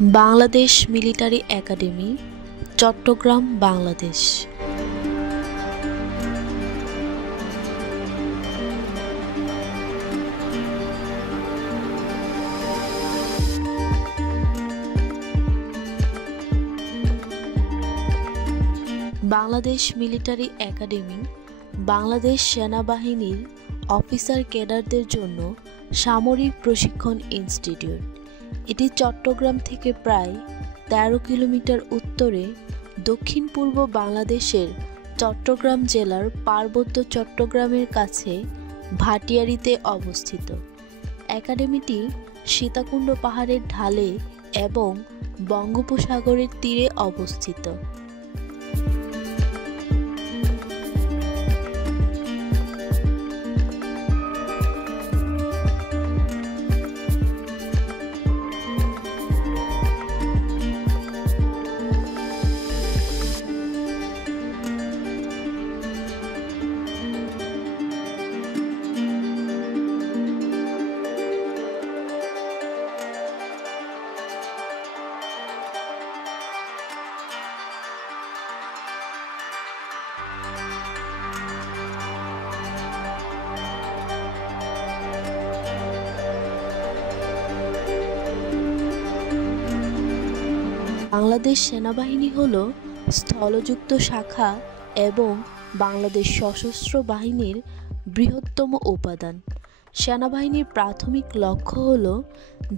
Bangladesh military academy, Chittagong, Bangladesh. Bangladesh military academy Bangladesh সেনাবাহিনীর officer ক্যাডারদের জন্য সামরিক প্রশিক্ষণ ইনস্টিটিউট। এটি চট্টগ্রাম থেকে প্রায় ১৩ কিলোমিটার উত্তরে দক্ষিণ পূর্ব বাংলাদেশের চট্টগ্রাম জেলার পার্বত্য চট্টগ্রামের কাছে ভাটিয়ারীতে অবস্থিত। একাডেমিটি সীতাকুণ্ড পাহাড়ের ঢালে এবং বঙ্গোপসাগরের তীরে অবস্থিত। বাংলাদেশ সেনাবাহিনী হল স্থলযুক্ত শাখা এবং বাংলাদেশ সশস্ত্র বাহিনীর বৃহত্তম উপাদান। সেনাবাহিনীর প্রাথমিক লক্ষ্য হল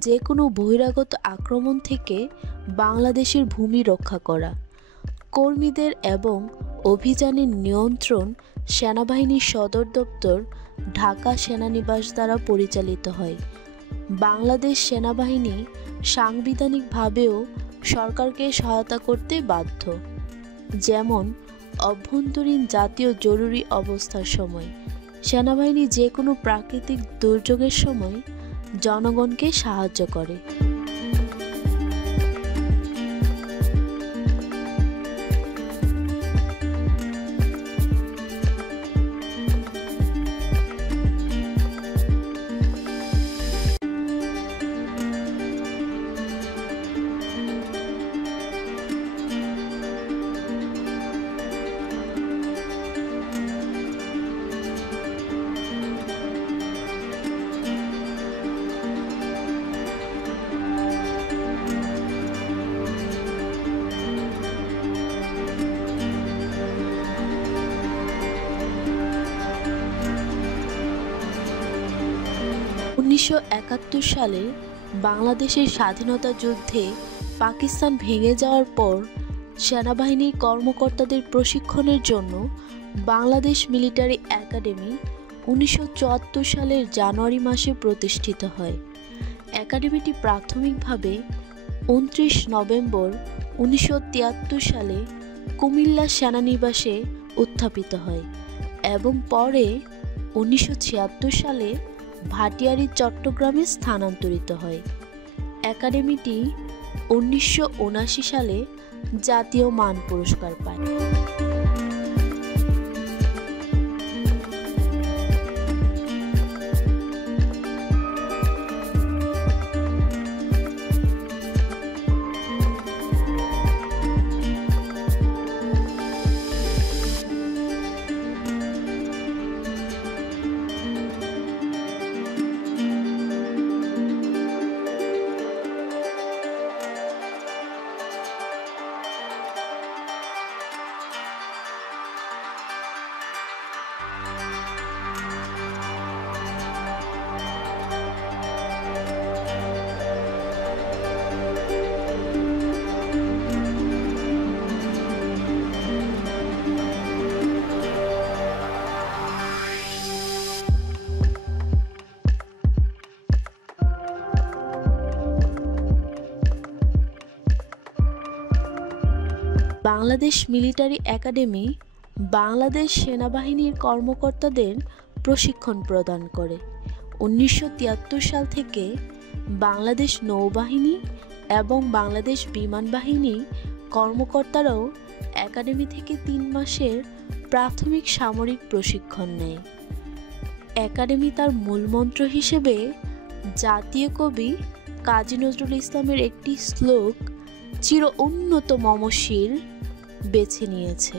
যে কোনো বহিরাগত আক্রমণ থেকে বাংলাদেশের ভূমি রক্ষা করা। কর্মীদের এবং অভিযানের নিয়ন্ত্রণ সেনাবাহিনীর সদর দপ্তর ঢাকা সেনানিবাস দ্বারা পরিচালিত হয়। বাংলাদেশ সেনাবাহিনী সাংবিধানিকভাবেও সরকারকে সহায়তা করতে বাধ্য, যেমন অভ্যন্তরীণ জাতীয় জরুরি অবস্থার সময় সেনাবাহিনী যে কোনো প্রাকৃতিক দুর্যোগের সময় জনগণকে সাহায্য করে। ১৯৭১ সালে বাংলাদেশের স্বাধীনতা যুদ্ধে পাকিস্তান ভেঙে যাওয়ার পর সেনাবাহিনীর কর্মকর্তাদের প্রশিক্ষণের জন্য বাংলাদেশ মিলিটারি একাডেমি ১৯৭৪ সালের জানুয়ারি মাসে প্রতিষ্ঠিত হয়। একাডেমিটি প্রাথমিকভাবে ২৯ নভেম্বর ১৯৭৩ সালে কুমিল্লা সেনানিবাসে উত্থাপিত হয় এবং পরে ১৯৭৬ সালে ভাটিয়ারী, চট্টগ্রামে স্থানান্তরিত হয়। একাডেমিটি ১৯৭৯ সালে জাতীয় মান পুরস্কার পায়। বাংলাদেশ মিলিটারি একাডেমি বাংলাদেশ সেনাবাহিনীর কর্মকর্তাদের প্রশিক্ষণ প্রদান করে। ১৯৭৩ সাল থেকে বাংলাদেশ নৌবাহিনী এবং বাংলাদেশ বিমান বাহিনী কর্মকর্তারাও একাডেমি থেকে ৩ মাসের প্রাথমিক সামরিক প্রশিক্ষণ নেয়। একাডেমি তার মূলমন্ত্র হিসেবে জাতীয় কবি কাজী নজরুল ইসলামের একটি শ্লোক চির উন্নত মমশির বেছে নিয়েছে।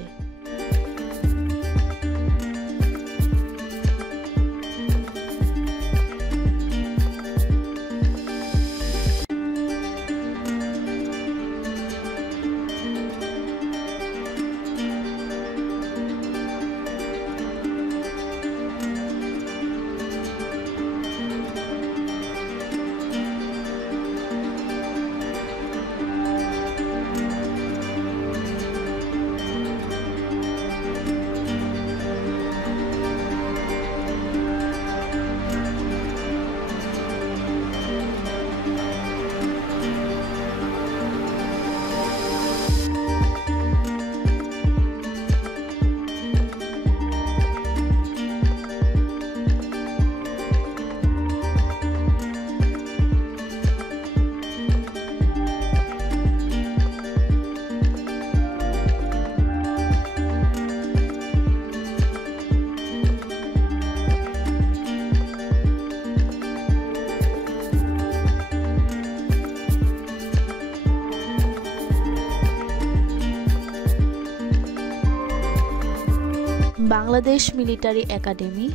Bangladesh military academy,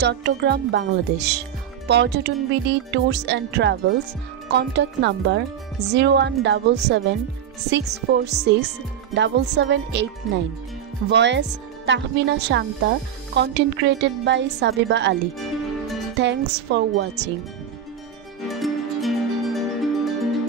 Chittagong, Bangladesh. Porjoton BD tours and travels. Contact number 01467467789। Voice Tahmina Shanta. Content created by Sabiba Ali. Thanks for watching.